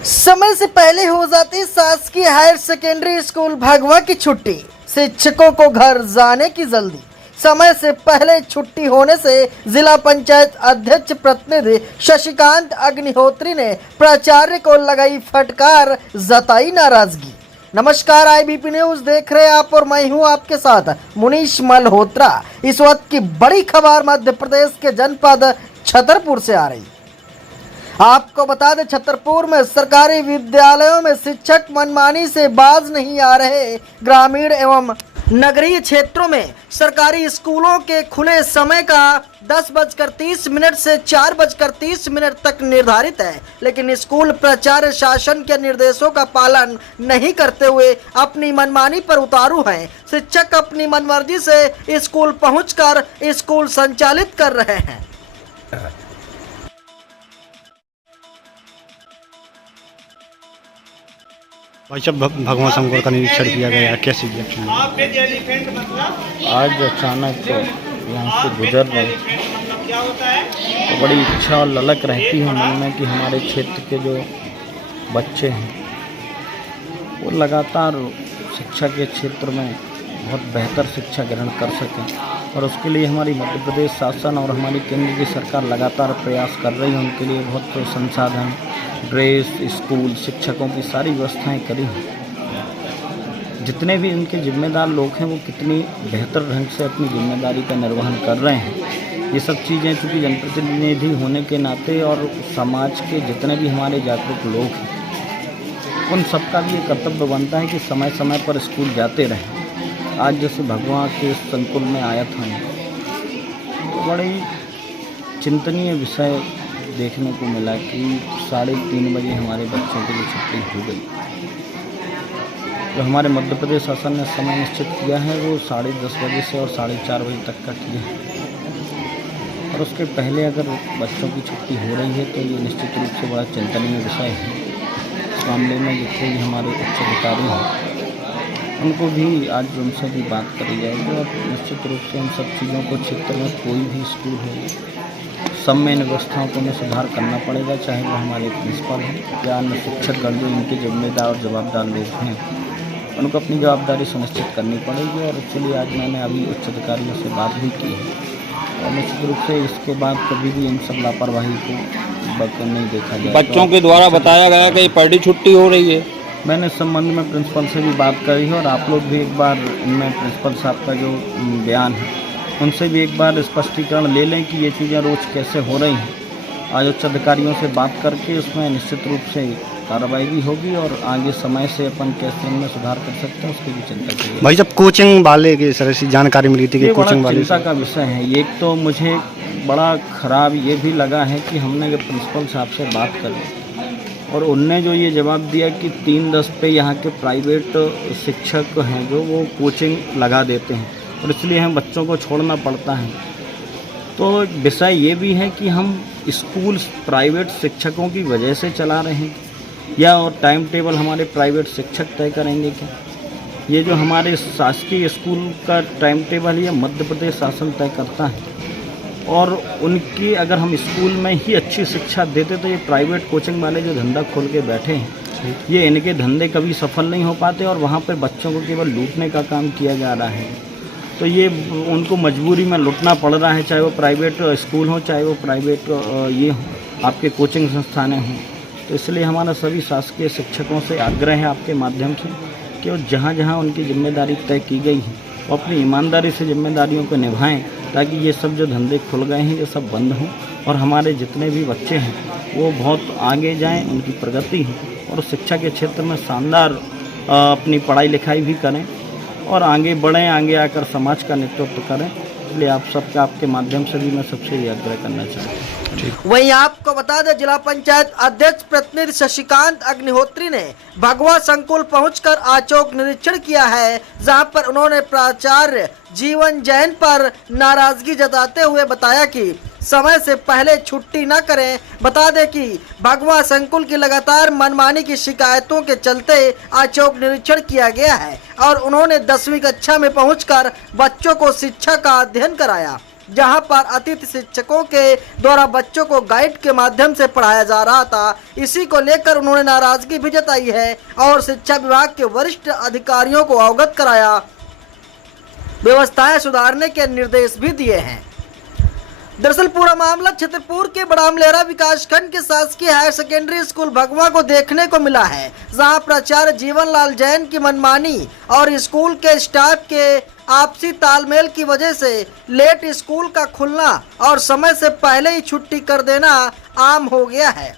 समय से पहले हो जाती शासकीय हायर सेकेंडरी स्कूल भगवा की छुट्टी, शिक्षकों को घर जाने की जल्दी। समय से पहले छुट्टी होने से जिला पंचायत अध्यक्ष प्रतिनिधि शशिकांत अग्निहोत्री ने प्राचार्य को लगाई फटकार, जताई नाराजगी। नमस्कार, IBP न्यूज देख रहे हैं आप और मैं हूं आपके साथ मुनीश मल्होत्रा। इस वक्त की बड़ी खबर मध्य प्रदेश के जनपद छतरपुर से आ रही। आपको बता दें, छतरपुर में सरकारी विद्यालयों में शिक्षक मनमानी से बाज नहीं आ रहे। ग्रामीण एवं नगरीय क्षेत्रों में सरकारी स्कूलों के खुले समय का 10:30 से 4:30 तक निर्धारित है, लेकिन स्कूल प्राचार्य शासन के निर्देशों का पालन नहीं करते हुए अपनी मनमानी पर उतारू हैं। शिक्षक अपनी मनमर्जी से स्कूल पहुंचकर स्कूल संचालित कर रहे हैं। भाई साहब, भगवान संकुल का निरीक्षण किया गया, कैसे रिएक्शन? आज अचानक यहाँ से गुजर रहे तो बड़ी इच्छा और ललक रहती है मन में कि हमारे क्षेत्र के जो बच्चे हैं वो लगातार शिक्षा के क्षेत्र में बहुत बेहतर शिक्षा ग्रहण कर सकें, और उसके लिए हमारी मध्य प्रदेश शासन और हमारी केंद्र की सरकार लगातार प्रयास कर रही है। उनके लिए बहुत संसाधन, ड्रेस, स्कूल, शिक्षकों की सारी व्यवस्थाएं करी हैं। जितने भी उनके जिम्मेदार लोग हैं वो कितनी बेहतर ढंग से अपनी जिम्मेदारी का निर्वहन कर रहे हैं। ये सब चीज़ें चूँकि जनप्रतिनिधि होने के नाते और समाज के जितने भी हमारे जागरूक लोग हैं उन सबका भी ये कर्तव्य बनता है कि समय समय पर स्कूल जाते रहें। आज जैसे भगवान के संकुल में आया था तो बड़ी चिंतनीय विषय देखने को मिला कि 3:30 बजे हमारे बच्चों की छुट्टी हो गई। जो हमारे मध्य प्रदेश शासन ने समय निश्चित किया है वो 10:30 बजे से और 4:30 बजे तक का किया है, और उसके पहले अगर बच्चों की छुट्टी हो रही है तो ये निश्चित रूप से बड़ा चिंतनीय विषय है। इस मामले में जितने भी हमारे उच्च अधिकारी हैं उनको भी आज उनसे भी बात करी जाएगी, और निश्चित रूप से उन सब चीज़ों को क्षेत्र में कोई भी स्कूल हो सब में इन व्यवस्थाओं को हमें सुधार करना पड़ेगा, चाहे वो हमारे प्रिंसिपल हैं या अन्य शिक्षकगण जो इनके जिम्मेदार और जवाबदार लोग हैं उनको अपनी जवाबदारी सुनिश्चित करनी पड़ेगी। और इसलिए आज मैंने अभी उच्च अधिकारियों से बात भी की है, और निश्चित रूप से इसके बाद कभी भी इन सब लापरवाही को नहीं देखा जाए। बच्चों के द्वारा बताया गया कि पहली छुट्टी हो रही है। मैंने इस संबंध में प्रिंसिपल से भी बात करी है, और आप लोग भी एक बार इनमें प्रिंसिपल साहब का जो बयान है उनसे भी एक बार स्पष्टीकरण ले लें कि ये चीज़ें रोज़ कैसे हो रही हैं। आज उच्च अधिकारियों से बात करके उसमें निश्चित रूप से कार्रवाई भी होगी, और आगे समय से अपन कैसे इनमें सुधार कर सकते हैं उसकी भी चिंता की। भाई साहब, कोचिंग वाले की तरह से जानकारी मिली थी कि कोचिंग वाले चिंता का विषय है। एक तो मुझे बड़ा ख़राब ये भी लगा है कि हमने जब प्रिंसिपल साहब से बात करी और उनने जो ये जवाब दिया कि 3:10 पे यहाँ के प्राइवेट शिक्षक हैं जो वो कोचिंग लगा देते हैं और इसलिए हमें बच्चों को छोड़ना पड़ता है। तो विषय ये भी है कि हम स्कूल प्राइवेट शिक्षकों की वजह से चला रहे हैं या और टाइम टेबल हमारे प्राइवेट शिक्षक तय करेंगे क्या? ये जो हमारे शासकीय स्कूल का टाइम टेबल है मध्य प्रदेश शासन तय करता है, और उनकी अगर हम स्कूल में ही अच्छी शिक्षा देते तो ये प्राइवेट कोचिंग वाले जो धंधा खोल के बैठे हैं ये इनके धंधे कभी सफल नहीं हो पाते, और वहाँ पर बच्चों को केवल लूटने का काम किया जा रहा है। तो ये उनको मजबूरी में लुटना पड़ रहा है, चाहे वो प्राइवेट स्कूल हो चाहे वो प्राइवेट ये हो आपके कोचिंग संस्थानें हों। तो इसलिए हमारा सभी शासकीय शिक्षकों से आग्रह है आपके माध्यम से कि वो जहाँ जहाँ उनकी जिम्मेदारी तय की गई है वो अपनी ईमानदारी से जिम्मेदारियों को निभाएं, ताकि ये सब जो धंधे खुल गए हैं ये सब बंद हों और हमारे जितने भी बच्चे हैं वो बहुत आगे जाएँ, उनकी प्रगति हो और शिक्षा के क्षेत्र में शानदार अपनी पढ़ाई लिखाई भी करें और आगे बढ़ें, आगे आकर समाज का नेतृत्व करें। इसलिए आप सबका आपके माध्यम से भी मैं सबसे ये आग्रह करना चाहता हूँ। वहीं आपको बता दें, जिला पंचायत अध्यक्ष प्रतिनिधि शशिकांत अग्निहोत्री ने भगवा संकुल पहुंचकर आचौक निरीक्षण किया है, जहां पर उन्होंने प्राचार्य जीवन जैन पर नाराजगी जताते हुए बताया कि समय से पहले छुट्टी न करें। बता दें कि भगवा संकुल की लगातार मनमानी की शिकायतों के चलते आचौक निरीक्षण किया गया है और उन्होंने 10वीं कक्षा में पहुंचकर बच्चों को शिक्षा का अध्ययन कराया। जहां पर अतिथि शिक्षकों के द्वारा बच्चों को गाइड के माध्यम से पढ़ाया जा रहा था। इसी को लेकर उन्होंने नाराजगी भी जताई है और शिक्षा विभाग के वरिष्ठ अधिकारियों को अवगत कराया, व्यवस्थाएं सुधारने के निर्देश भी दिए हैं। दरअसल पूरा मामला छतरपुर के बड़ामलेरा विकासखंड के शासकीय हायर सेकेंडरी स्कूल भगवा को देखने को मिला है, जहां प्राचार्य जीवनलाल जैन की मनमानी और स्कूल के स्टाफ के आपसी तालमेल की वजह से लेट स्कूल का खुलना और समय से पहले ही छुट्टी कर देना आम हो गया है।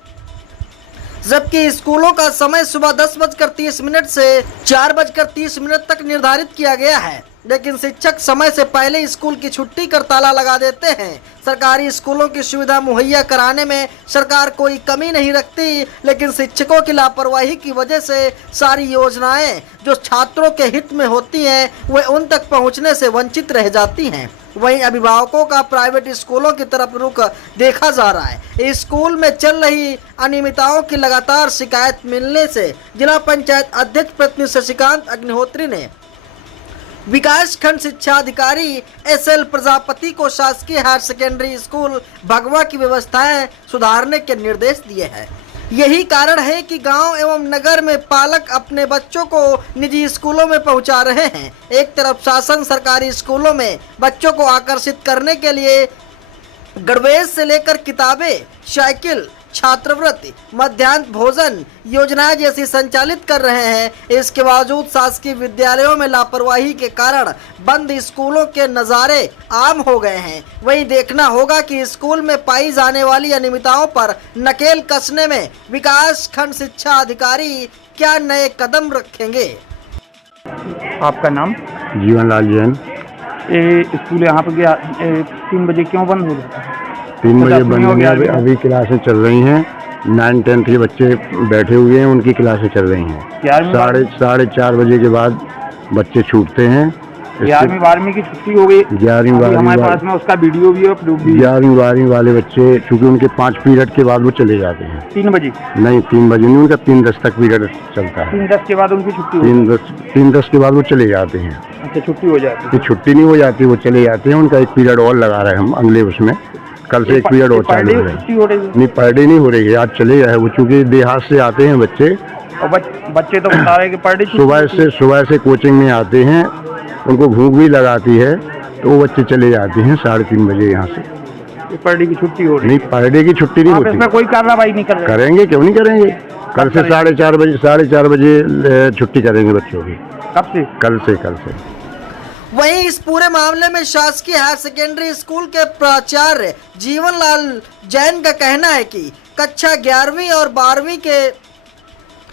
जबकि स्कूलों का समय सुबह 10:30 से 4:30 तक निर्धारित किया गया है, लेकिन शिक्षक समय से पहले स्कूल की छुट्टी कर ताला लगा देते हैं। सरकारी स्कूलों की सुविधा मुहैया कराने में सरकार कोई कमी नहीं रखती, लेकिन शिक्षकों की लापरवाही की वजह से सारी योजनाएं जो छात्रों के हित में होती हैं वे उन तक पहुंचने से वंचित रह जाती हैं। वहीं अभिभावकों का प्राइवेट स्कूलों की तरफ रुख देखा जा रहा है। स्कूल में चल रही अनियमितताओं की लगातार शिकायत मिलने से जिला पंचायत अध्यक्ष पत्नी शशिकांत अग्निहोत्री ने विकास खंड शिक्षा अधिकारी SL प्रजापति को शासकीय हायर सेकेंडरी स्कूल भगवा की व्यवस्थाएं सुधारने के निर्देश दिए हैं। यही कारण है कि गांव एवं नगर में पालक अपने बच्चों को निजी स्कूलों में पहुंचा रहे हैं। एक तरफ शासन सरकारी स्कूलों में बच्चों को आकर्षित करने के लिए गणवेश से लेकर किताबें, साइकिल, छात्रवृत्ति, मध्याह्न भोजन योजनाएं जैसी संचालित कर रहे हैं। इसके बावजूद शासकीय विद्यालयों में लापरवाही के कारण बंद स्कूलों के नज़ारे आम हो गए हैं। वहीं देखना होगा कि स्कूल में पाई जाने वाली अनियमितताओं पर नकेल कसने में विकास खंड शिक्षा अधिकारी क्या नए कदम रखेंगे। आपका नाम? जीवनलाल जैन। स्कूल यहाँ पे 3 बजे क्यों बंद हो जाता है? 3 बजे बंद हो गया। अभी क्लासें चल रही हैं, 9-10 के बच्चे बैठे हुए हैं, उनकी क्लासें चल रही हैं। 4:30 बजे के बाद बच्चे छूटते हैं। 11वीं 12वीं की छुट्टी हो गई। 11वीं 12वीं हमारे पास में उसका वीडियो भी है, प्रूफ भी। 11वीं 12वीं वाले बच्चे चूँकि उनके 5 पीरियड के बाद वो चले जाते हैं। 3 बजे नहीं, 3 बजे नहीं, उनका 3:10 तक पीरियड चलता है। 3:10 के बाद उनकी छुट्टी 3:10 के बाद वो चले जाते हैं। अच्छा, छुट्टी हो जाती है? छुट्टी नहीं हो जाती, वो चले जाते हैं। उनका एक पीरियड और लगा रहे हैं हम अगले उसमें। कल से एक पीरियड और चालू है। नहीं, पर डे नहीं हो रही है, आज चले गए वो, चूँकि देहात से आते हैं बच्चे और बच्चे तो बता रहे हैं कि पर डे सुबह से कोचिंग में आते हैं, उनको भूख भी लगाती है तो वो बच्चे चले जाते हैं 3:30 बजे यहाँ से। पर डे की छुट्टी हो रही? नहीं, पर डे की छुट्टी नहीं होती। इसमें कोई कार्रवाई नहीं कर रहे? करेंगे, क्यों नहीं करेंगे। कल से 4:30 बजे छुट्टी करेंगे बच्चों की। कब से? कल से। वहीं इस पूरे मामले में शासकीय हायर सेकेंडरी स्कूल के प्राचार्य जीवनलाल जैन का कहना है कि कक्षा 11वीं और 12वीं के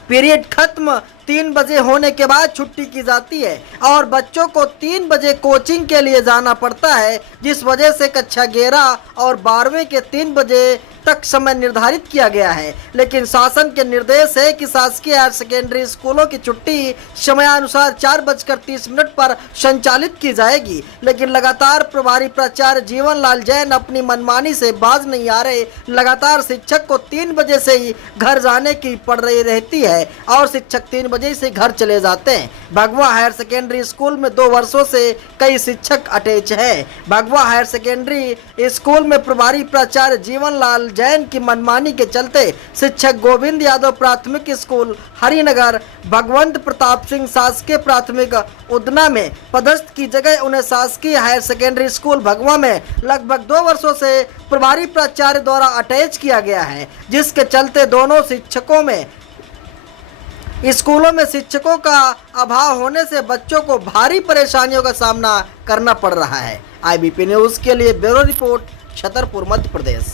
पीरियड खत्म 3 बजे होने के बाद छुट्टी की जाती है और बच्चों को 3 बजे कोचिंग के लिए जाना पड़ता है, जिस वजह से कक्षा 11 और 12वीं के 3 बजे तक समय निर्धारित किया गया है। लेकिन शासन के निर्देश है कि शासकीय हायर सेकेंडरी स्कूलों की छुट्टी समयानुसार 4:30 पर संचालित की जाएगी। लेकिन लगातार प्रभारी प्राचार्य जीवनलाल जैन अपनी मनमानी से बाज नहीं आ रहे। लगातार शिक्षक को 3 बजे से ही घर जाने की पड़ रही रहती है और शिक्षक 3 बजे से घर चले जाते हैं। भगवा हायर सेकेंडरी स्कूल में 2 वर्षों से कई शिक्षक अटैच हैं। भगवा हायर सेकेंडरी स्कूल में प्रभारी प्राचार्य जीवनलाल जैन की मनमानी के चलते शिक्षक गोविंद यादव प्राथमिक स्कूल हरिनगर, भगवंत प्रताप सिंह शासकीय प्राथमिक उदना में पदस्थ की जगह उन्हें शासकीय हायर सेकेंडरी स्कूल भगवा में लगभग 2 वर्षों से प्रभारी प्राचार्य द्वारा अटैच किया गया है, जिसके चलते दोनों शिक्षकों में स्कूलों में शिक्षकों का अभाव होने से बच्चों को भारी परेशानियों का सामना करना पड़ रहा है। IBP न्यूज़ के लिए ब्यूरो रिपोर्ट, छतरपुर, मध्य प्रदेश।